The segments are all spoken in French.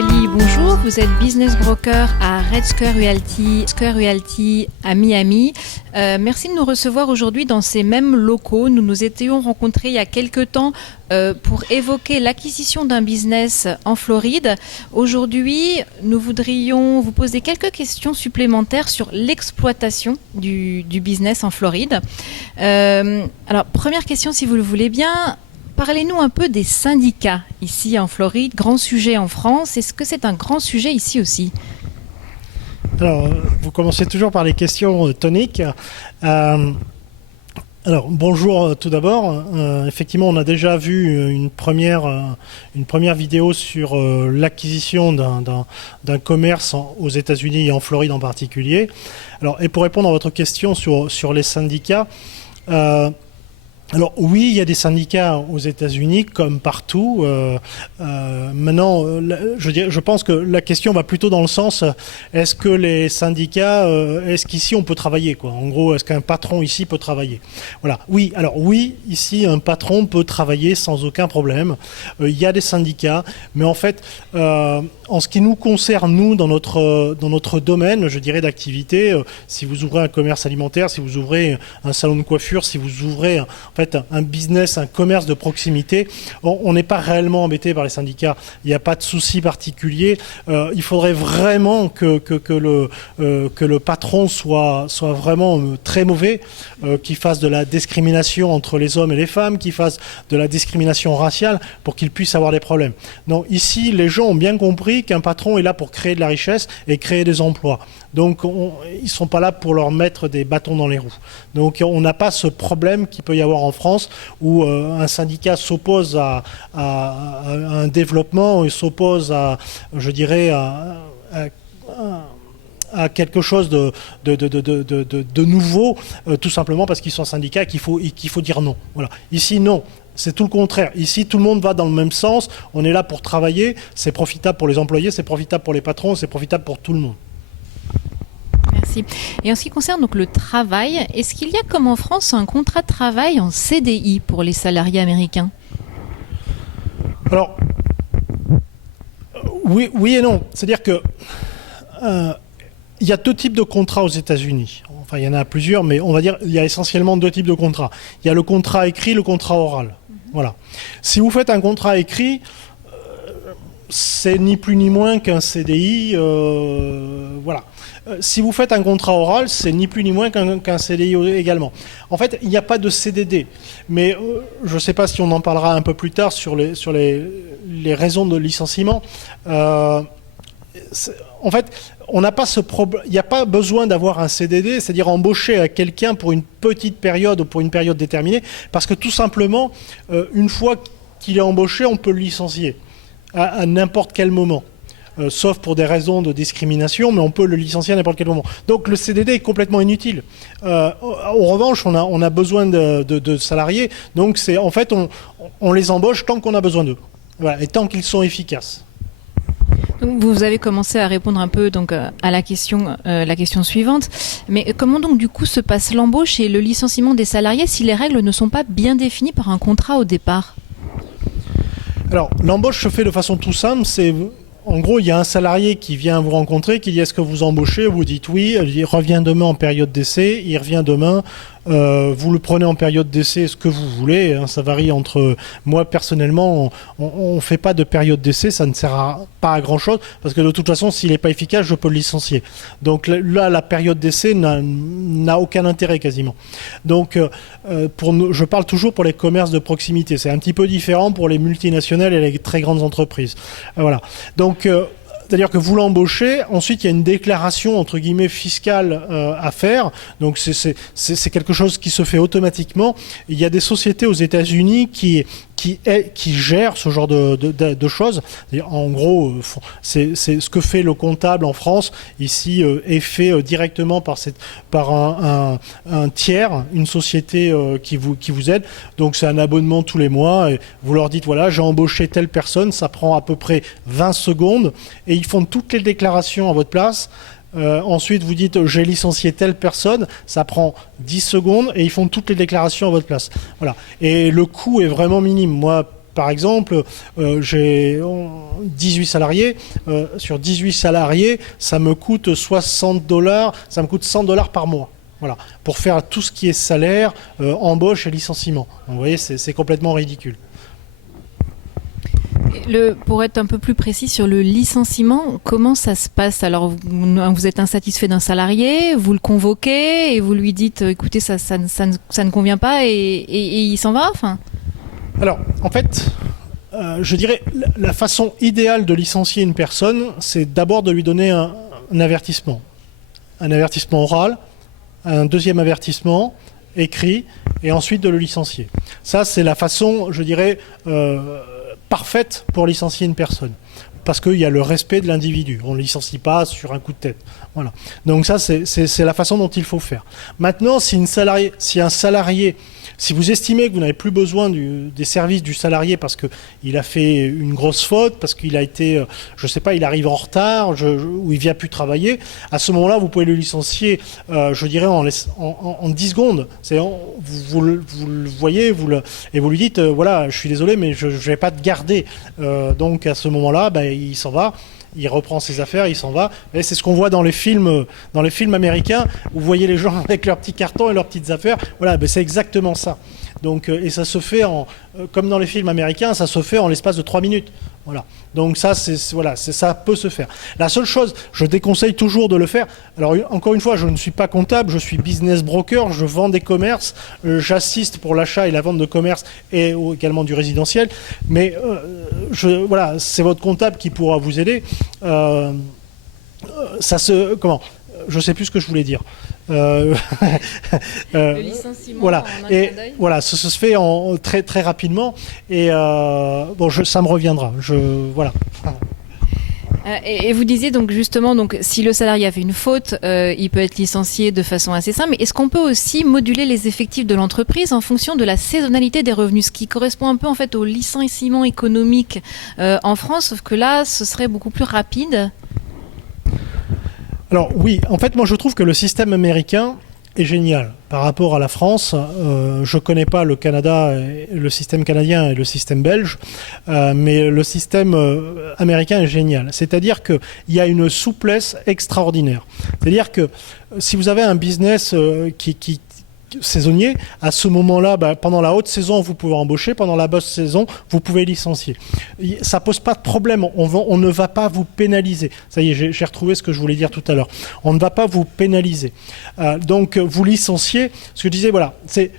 Célie, bonjour. Vous êtes business broker à Red Square Realty à Miami. Merci de nous recevoir aujourd'hui dans ces mêmes locaux. Nous nous étions rencontrés il y a quelques temps pour évoquer l'acquisition d'un business en Floride. Aujourd'hui, nous voudrions vous poser quelques questions supplémentaires sur l'exploitation du business en Floride. Alors, première question, si vous le voulez bien. Parlez-nous un peu des syndicats ici en Floride, grand sujet en France. Est-ce que c'est un grand sujet ici aussi ? Alors, vous commencez toujours par les questions toniques. Alors, bonjour tout d'abord. Effectivement, on a déjà vu une première vidéo sur l'acquisition d'un commerce aux États-Unis et en Floride en particulier. Alors, et pour répondre à votre question sur les syndicats, alors oui, il y a des syndicats aux États-Unis comme partout. Maintenant, je pense que la question va plutôt dans le sens est-ce que les syndicats, est-ce qu'ici on peut travailler quoi ? En gros, est-ce qu'un patron ici peut travailler ? Voilà. Oui. Alors oui, ici un patron peut travailler sans aucun problème. Il y a des syndicats, mais en fait, en ce qui nous concerne nous dans notre domaine, je dirais d'activité, si vous ouvrez un commerce alimentaire, si vous ouvrez un salon de coiffure, si vous ouvrez un business, un commerce de proximité, on n'est pas réellement embêté par les syndicats. Il n'y a pas de souci particulier. Il faudrait vraiment que le patron soit vraiment très mauvais, qu'il fasse de la discrimination entre les hommes et les femmes, qu'il fasse de la discrimination raciale pour qu'il puisse avoir des problèmes. Donc ici, les gens ont bien compris qu'un patron est là pour créer de la richesse et créer des emplois. Donc ils ne sont pas là pour leur mettre des bâtons dans les roues. Donc on n'a pas ce problème qu'il peut y avoir en France où un syndicat s'oppose à un développement, il s'oppose à quelque chose de nouveau, tout simplement parce qu'ils sont syndicats et qu'il faut dire non. Voilà. Ici, non. C'est tout le contraire. Ici, tout le monde va dans le même sens. On est là pour travailler. C'est profitable pour les employés, c'est profitable pour les patrons, c'est profitable pour tout le monde. Merci. Et en ce qui concerne donc le travail, est-ce qu'il y a comme en France un contrat de travail en CDI pour les salariés américains ? Alors, oui et non. C'est-à-dire que il y a deux types de contrats aux États-Unis. Enfin, il y en a plusieurs, mais on va dire il y a essentiellement deux types de contrats. Il y a le contrat écrit, le contrat oral. Voilà. Si vous faites un contrat écrit, c'est ni plus ni moins qu'un CDI. Voilà. Si vous faites un contrat oral, c'est ni plus ni moins qu'un CDI également. En fait, il n'y a pas de CDD. Mais je ne sais pas si on en parlera un peu plus tard sur les raisons de licenciement. En fait, on n'a pas ce problème. Il n'y a pas besoin d'avoir un CDD, c'est-à-dire embaucher quelqu'un pour une petite période ou pour une période déterminée, parce que tout simplement, une fois qu'il est embauché, on peut le licencier à n'importe quel moment. Sauf pour des raisons de discrimination, mais on peut le licencier à n'importe quel moment. Donc le CDD est complètement inutile. En revanche, on a besoin de salariés, donc en fait, on les embauche tant qu'on a besoin d'eux, voilà, et tant qu'ils sont efficaces. Donc vous avez commencé à répondre un peu donc, à la question suivante, mais comment donc du coup se passe l'embauche et le licenciement des salariés si les règles ne sont pas bien définies par un contrat au départ ? Alors l'embauche se fait de façon tout simple, en gros, il y a un salarié qui vient vous rencontrer, qui dit « Est-ce que vous embauchez ?» Vous dites « Oui ». Il revient demain en période d'essai. Il revient demain. Vous le prenez en période d'essai, ce que vous voulez. Hein, ça varie entre... Moi, personnellement, on ne fait pas de période d'essai. Ça ne sert pas à grand-chose. Parce que de toute façon, s'il n'est pas efficace, je peux le licencier. Donc là, la période d'essai n'a aucun intérêt quasiment. Donc, je parle toujours pour les commerces de proximité. C'est un petit peu différent pour les multinationales et les très grandes entreprises. Voilà. Donc... c'est-à-dire que vous l'embauchez, ensuite il y a une déclaration entre guillemets fiscale à faire, donc c'est quelque chose qui se fait automatiquement. Il y a des sociétés aux États-Unis qui gèrent ce genre de choses. En gros, c'est ce que fait le comptable en France, ici est fait directement par un tiers, une société qui vous aide. Donc c'est un abonnement tous les mois, et vous leur dites voilà, j'ai embauché telle personne, ça prend à peu près 20 secondes, et ils font toutes les déclarations à votre place. Ensuite, vous dites j'ai licencié telle personne, ça prend 10 secondes et ils font toutes les déclarations à votre place. Voilà. Et le coût est vraiment minime. Moi, par exemple, j'ai 18 salariés. Sur 18 salariés, ça me coûte $60, ça me coûte $100 par mois. Voilà, pour faire tout ce qui est salaire, embauche et licenciement. Donc, vous voyez, c'est complètement ridicule. Pour être un peu plus précis sur le licenciement, comment ça se passe? Alors, vous êtes insatisfait d'un salarié, vous le convoquez et vous lui dites, écoutez, ça ne convient pas et il s'en va, enfin? Alors, en fait, je dirais, la façon idéale de licencier une personne, c'est d'abord de lui donner un avertissement. Un avertissement oral, un deuxième avertissement écrit, et ensuite de le licencier. Ça, c'est la façon, je dirais, parfaite pour licencier une personne. Parce qu'il y a le respect de l'individu. On ne licencie pas sur un coup de tête. Voilà. Donc ça, c'est la façon dont il faut faire. Maintenant, si un salarié, si vous estimez que vous n'avez plus besoin des services du salarié parce qu'il a fait une grosse faute, parce qu'il a été, je ne sais pas, il arrive en retard, ou il ne vient plus travailler, à ce moment-là, vous pouvez le licencier, je dirais, en 10 secondes. Vous le voyez et vous lui dites, voilà, je suis désolé, mais je ne vais pas te garder. Donc à ce moment-là, il s'en va. Il reprend ses affaires, il s'en va. Et c'est ce qu'on voit dans les films américains. Vous voyez les gens avec leurs petits cartons et leurs petites affaires. Voilà, c'est exactement ça. Donc, et ça se fait comme dans les films américains, ça se fait en l'espace de 3 minutes. Voilà. Donc ça, ça peut se faire. La seule chose, je déconseille toujours de le faire. Alors encore une fois, je ne suis pas comptable, je suis business broker, je vends des commerces, j'assiste pour l'achat et la vente de commerce et également du résidentiel. Mais voilà, c'est votre comptable qui pourra vous aider. Je ne sais plus ce que je voulais dire. Le licenciement voilà. en un Et clin d'œil. voilà, ça se fait très très rapidement. Et ça me reviendra. Voilà. Et vous disiez donc justement, donc si le salarié a fait une faute, il peut être licencié de façon assez simple. Mais est-ce qu'on peut aussi moduler les effectifs de l'entreprise en fonction de la saisonnalité des revenus, ce qui correspond un peu en fait au licenciement économique en France, sauf que là, ce serait beaucoup plus rapide. Alors oui, en fait, moi je trouve que le système américain est génial par rapport à la France. Je ne connais pas le Canada, le système canadien et le système belge, mais le système américain est génial. C'est-à-dire qu'il y a une souplesse extraordinaire. C'est-à-dire que si vous avez un business qui saisonnier, à ce moment-là, pendant la haute saison, vous pouvez embaucher, pendant la basse saison, vous pouvez licencier. Ça pose pas de problème, on ne va pas vous pénaliser. Ça y est, j'ai retrouvé ce que je voulais dire tout à l'heure. On ne va pas vous pénaliser. Donc, vous licenciez, ce que je disais, voilà, c'est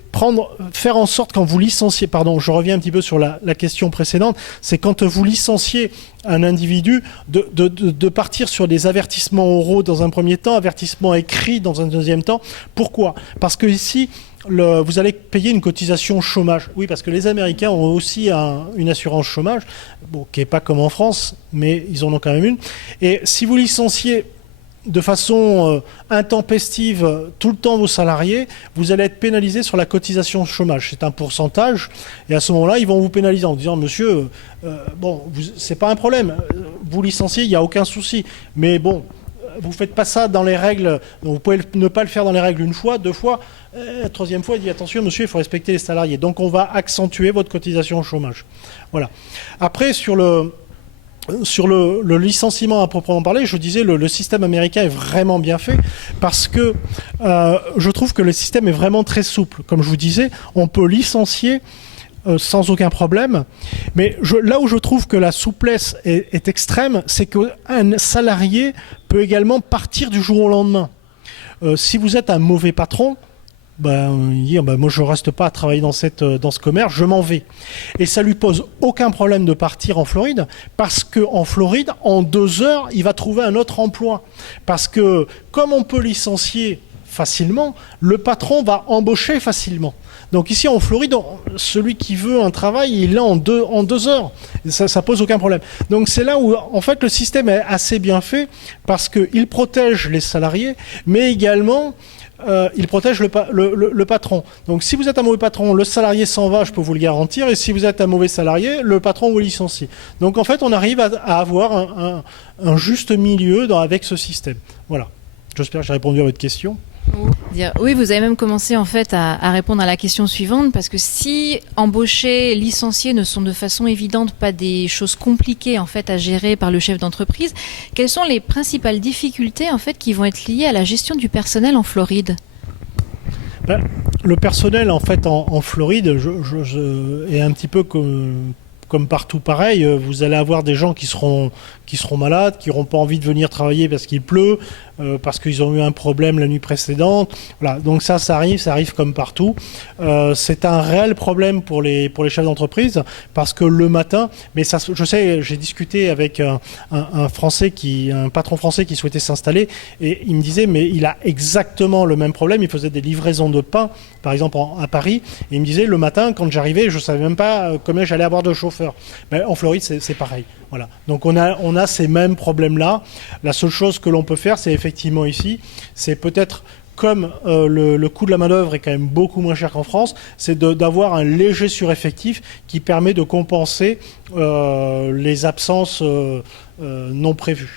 faire en sorte quand vous licenciez, pardon, je reviens un petit peu sur la question précédente, c'est quand vous licenciez un individu, de partir sur des avertissements oraux dans un premier temps, avertissements écrits dans un deuxième temps. Pourquoi ? Parce que ici, vous allez payer une cotisation chômage. Oui, parce que les Américains ont aussi une assurance chômage, qui n'est pas comme en France, mais ils en ont quand même une. Et si vous licenciez de façon intempestive tout le temps vos salariés, vous allez être pénalisé sur la cotisation chômage. C'est un pourcentage, et à ce moment-là, ils vont vous pénaliser en disant, monsieur, c'est pas un problème, vous licenciez, il n'y a aucun souci, mais bon, vous faites pas ça dans les règles, donc vous pouvez ne pas le faire dans les règles une fois, deux fois, la troisième fois, il dit, attention monsieur, il faut respecter les salariés. Donc on va accentuer votre cotisation au chômage. Voilà. Après, sur le licenciement à proprement parler, je disais le système américain est vraiment bien fait parce que je trouve que le système est vraiment très souple. Comme je vous disais, on peut licencier sans aucun problème. Mais là où je trouve que la souplesse est extrême, c'est qu'un salarié peut également partir du jour au lendemain. Si vous êtes un mauvais patron, moi je reste pas à travailler dans ce commerce, je m'en vais. Et ça lui pose aucun problème de partir en Floride, parce qu'en Floride, en 2 heures, il va trouver un autre emploi. Parce que comme on peut licencier facilement, le patron va embaucher facilement. Donc ici en Floride, celui qui veut un travail, il l'a en 2 heures. Ça pose aucun problème. Donc c'est là où en fait le système est assez bien fait, parce qu'il protège les salariés, mais également il protège le patron. Donc si vous êtes un mauvais patron, le salarié s'en va, je peux vous le garantir, et si vous êtes un mauvais salarié, le patron vous licencie. Donc en fait, on arrive à avoir un juste milieu avec ce système. Voilà. J'espère que j'ai répondu à votre question. Oui, vous avez même commencé en fait à répondre à la question suivante, parce que si embaucher, licencier ne sont de façon évidente pas des choses compliquées en fait à gérer par le chef d'entreprise, quelles sont les principales difficultés en fait qui vont être liées à la gestion du personnel en Floride? Ben, le personnel en fait en Floride est un petit peu comme partout pareil. Vous allez avoir des gens qui seront malades, qui n'auront pas envie de venir travailler parce qu'il pleut, parce qu'ils ont eu un problème la nuit précédente. Voilà. Donc ça arrive comme partout. C'est un réel problème pour les chefs d'entreprise, parce que le matin, mais ça, je sais, j'ai discuté avec un patron français qui souhaitait s'installer, et il me disait, mais il a exactement le même problème. Il faisait des livraisons de pain, par exemple à Paris, et il me disait, le matin, quand j'arrivais, je ne savais même pas combien j'allais avoir de chauffeurs. Mais en Floride, c'est pareil. Voilà. Donc on a ces mêmes problèmes-là. La seule chose que l'on peut faire, c'est effectivement ici, c'est peut-être, comme le coût de la main-d'œuvre est quand même beaucoup moins cher qu'en France, c'est d'avoir un léger sureffectif qui permet de compenser les absences non prévues.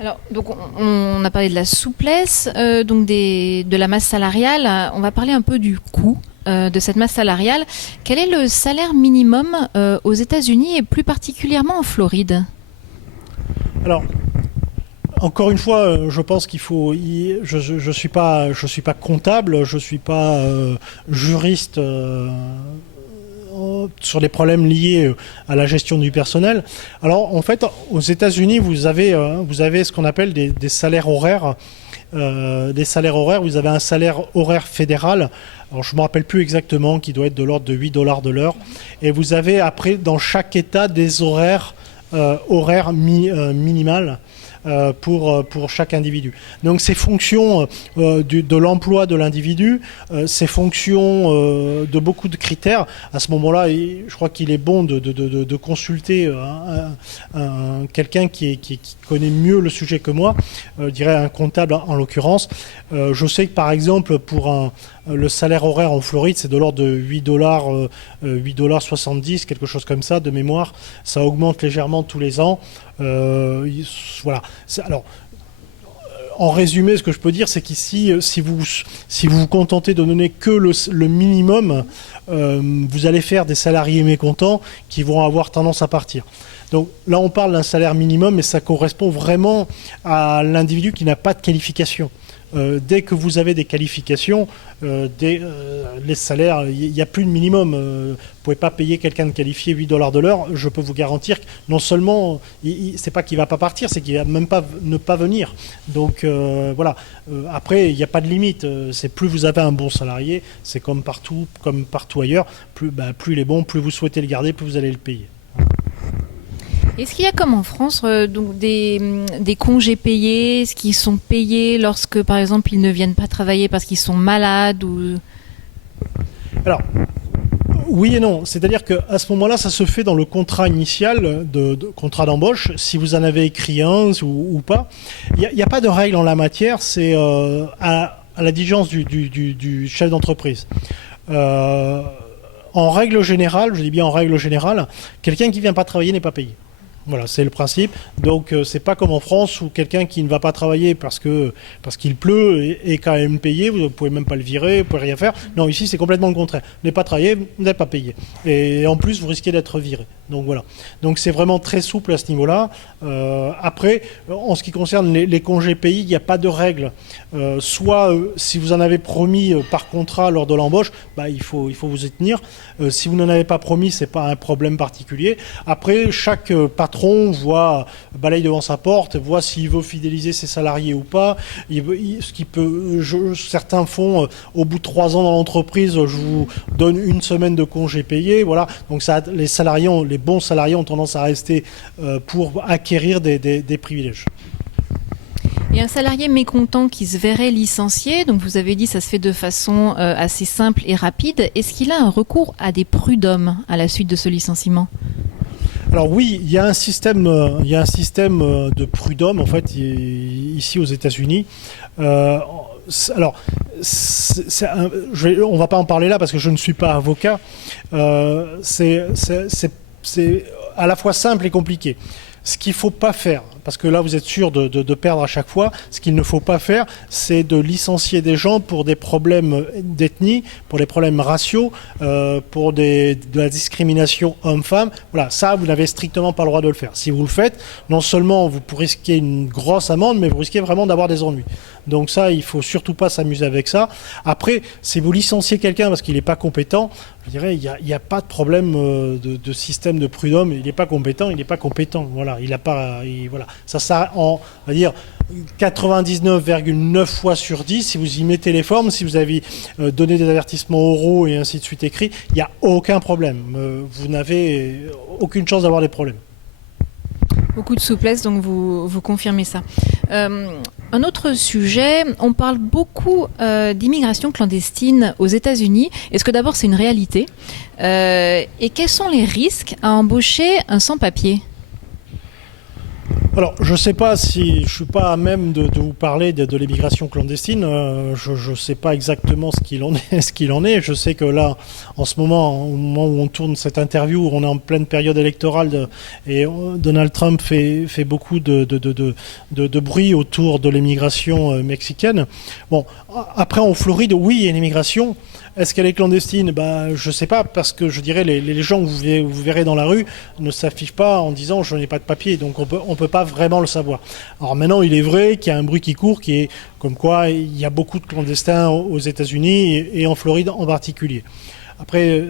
Alors, donc on a parlé de la souplesse, donc de la masse salariale. On va parler un peu du coût de cette masse salariale. Quel est le salaire minimum aux États-Unis et plus particulièrement en Floride? Alors, encore une fois, je pense qu'il faut. Je suis pas comptable, je suis pas juriste sur les problèmes liés à la gestion du personnel. Alors, en fait, aux États-Unis, vous avez ce qu'on appelle des salaires horaires. Vous avez un salaire horaire fédéral. Alors, je ne me rappelle plus exactement, qui doit être de l'ordre de $8 de l'heure. Et vous avez après, dans chaque État, des horaires minimales pour chaque individu. Donc c'est fonction de l'emploi de l'individu, c'est fonction de beaucoup de critères. À ce moment-là, je crois qu'il est bon de consulter quelqu'un qui connaît mieux le sujet que moi, je dirais un comptable en l'occurrence. Je sais que par exemple pour le salaire horaire en Floride, c'est de l'ordre de $8,70, quelque chose comme ça, de mémoire. Ça augmente légèrement tous les ans. Voilà. Alors, en résumé, ce que je peux dire, c'est qu'ici, si vous vous contentez de donner que le minimum, vous allez faire des salariés mécontents qui vont avoir tendance à partir. Donc là, on parle d'un salaire minimum, mais ça correspond vraiment à l'individu qui n'a pas de qualification. Dès que vous avez des qualifications, les salaires, il n'y a plus de minimum. Vous ne pouvez pas payer quelqu'un de qualifié $8 de l'heure. Je peux vous garantir que non seulement, c'est pas qu'il ne va pas partir, c'est qu'il ne va même pas ne pas venir. Donc voilà. Après, il n'y a pas de limite. C'est plus vous avez un bon salarié, c'est comme partout ailleurs. Plus il est bon, plus vous souhaitez le garder, plus vous allez le payer. Est-ce qu'il y a comme en France donc des congés payés, ce qui sont payés lorsque par exemple ils ne viennent pas travailler parce qu'ils sont malades ou... Alors, oui et non. C'est-à-dire qu'à ce moment-là, ça se fait dans le contrat initial de contrat d'embauche, si vous en avez écrit un ou pas. Il n'y a pas de règle en la matière, c'est à la diligence du chef d'entreprise. En règle générale, je dis bien en règle générale, quelqu'un qui ne vient pas travailler n'est pas payé. Voilà, c'est le principe. Donc, c'est pas comme en France où quelqu'un qui ne va pas travailler parce qu'il pleut est quand même payé. Vous ne pouvez même pas le virer, vous pouvez rien faire. Non, ici, c'est complètement le contraire. Vous n'avez pas travaillé, vous n'êtes pas payé. Et en plus, vous risquez d'être viré. Donc, voilà. Donc, c'est vraiment très souple à ce niveau-là. Après, en ce qui concerne les congés payés, il n'y a pas de règle. Si vous en avez promis par contrat lors de l'embauche, il faut vous y tenir. Si vous n'en avez pas promis, c'est pas un problème particulier. Après, chaque patron balaye devant sa porte, voit s'il veut fidéliser ses salariés ou pas. Certains font, au bout de 3 ans dans l'entreprise, je vous donne 1 semaine de congé payé. Voilà. Donc les bons salariés ont tendance à rester pour acquérir des privilèges. Et un salarié mécontent qui se verrait licencié, donc vous avez dit ça se fait de façon assez simple et rapide, est-ce qu'il a un recours à des prud'hommes à la suite de ce licenciement ? Alors oui, il y a un système de prud'homme en fait ici aux États-Unis. Alors, on va pas en parler là parce que je ne suis pas avocat. C'est à la fois simple et compliqué. Ce qu'il faut pas faire, parce que là vous êtes sûr de perdre à chaque fois. Ce qu'il ne faut pas faire, c'est de licencier des gens pour des problèmes d'ethnie, pour des problèmes raciaux, pour de la discrimination homme-femme. Voilà, ça vous n'avez strictement pas le droit de le faire. Si vous le faites, non seulement vous risquez une grosse amende, mais vous risquez vraiment d'avoir des ennuis. Donc ça, il faut surtout pas s'amuser avec ça. Après, si vous licenciez quelqu'un parce qu'il n'est pas compétent, je dirais, il n'y a pas de problème de système de prud'homme. Il n'est pas compétent, il n'est pas compétent. Voilà, il a pas, voilà. Ça, on va dire 99,9 fois sur 10, si vous y mettez les formes, si vous avez donné des avertissements oraux et ainsi de suite écrits, il n'y a aucun problème. Vous n'avez aucune chance d'avoir des problèmes. Beaucoup de souplesse, donc vous confirmez ça. Un autre sujet, on parle beaucoup d'immigration clandestine aux États-Unis. Est-ce que d'abord c'est une réalité et quels sont les risques à embaucher un sans-papier ? Alors, je ne sais pas si je ne suis pas à même de vous parler de l'immigration clandestine. Je ne sais pas exactement ce qu'il en est. Je sais que là, en ce moment, au moment où on tourne cette interview, on est en pleine période électorale et Donald Trump fait beaucoup de bruit autour de l'immigration mexicaine. Bon, après en Floride, oui, il y a une immigration. Est-ce qu'elle est clandestine ? Je ne sais pas, parce que je dirais les gens que vous verrez dans la rue ne s'affichent pas en disant je n'ai pas de papier, donc on peut pas vraiment le savoir. Alors maintenant, il est vrai qu'il y a un bruit qui court, qui est comme quoi il y a beaucoup de clandestins aux États-Unis et en Floride en particulier. Après,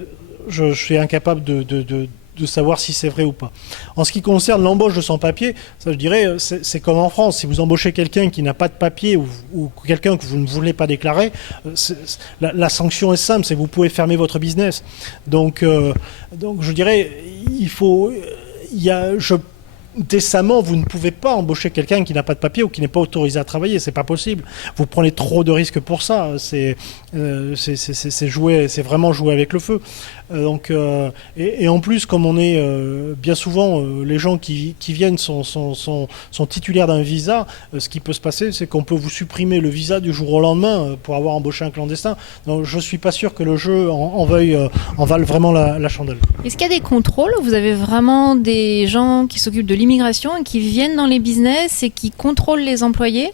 je suis incapable de savoir si c'est vrai ou pas. En ce qui concerne l'embauche de sans-papier, ça je dirais, c'est comme en France. Si vous embauchez quelqu'un qui n'a pas de papier ou quelqu'un que vous ne voulez pas déclarer, la sanction est simple, c'est que vous pouvez fermer votre business. Donc je dirais, décemment, vous ne pouvez pas embaucher quelqu'un qui n'a pas de papier ou qui n'est pas autorisé à travailler. C'est pas possible. Vous prenez trop de risques pour ça. C'est vraiment jouer avec le feu. Et en plus, comme on est bien souvent, les gens qui viennent sont titulaires d'un visa, ce qui peut se passer, c'est qu'on peut vous supprimer le visa du jour au lendemain pour avoir embauché un clandestin. Donc je suis pas sûr que le jeu en vale vraiment la chandelle. Est-ce qu'il y a des contrôles ? Vous avez vraiment des gens qui s'occupent de l'immigration et qui viennent dans les business et qui contrôlent les employés ?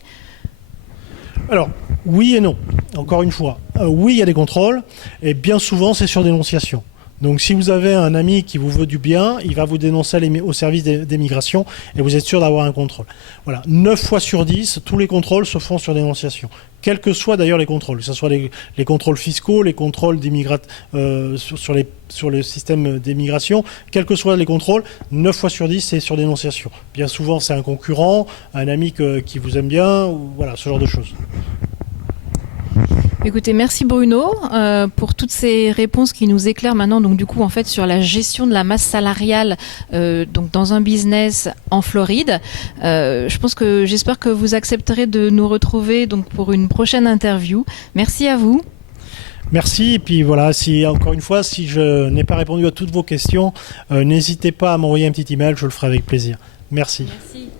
Alors, oui et non. Encore une fois, oui, il y a des contrôles, et bien souvent, c'est sur dénonciation. Donc, si vous avez un ami qui vous veut du bien, il va vous dénoncer au service des migrations, et vous êtes sûr d'avoir un contrôle. Voilà, 9 fois sur 10, tous les contrôles se font sur dénonciation. Quels que soient d'ailleurs les contrôles, que ce soit les contrôles fiscaux, les contrôles sur le système d'immigration, quels que soient les contrôles, 9 fois sur 10, c'est sur dénonciation. Bien souvent, c'est un concurrent, un ami qui vous aime bien, ou voilà, ce genre de choses. Écoutez, merci Bruno pour toutes ces réponses qui nous éclairent maintenant donc du coup en fait sur la gestion de la masse salariale donc dans un business en Floride. J'espère que vous accepterez de nous retrouver donc pour une prochaine interview. Merci à vous. Merci, et puis voilà, encore une fois, si je n'ai pas répondu à toutes vos questions, n'hésitez pas à m'envoyer un petit email, je le ferai avec plaisir. Merci. Merci.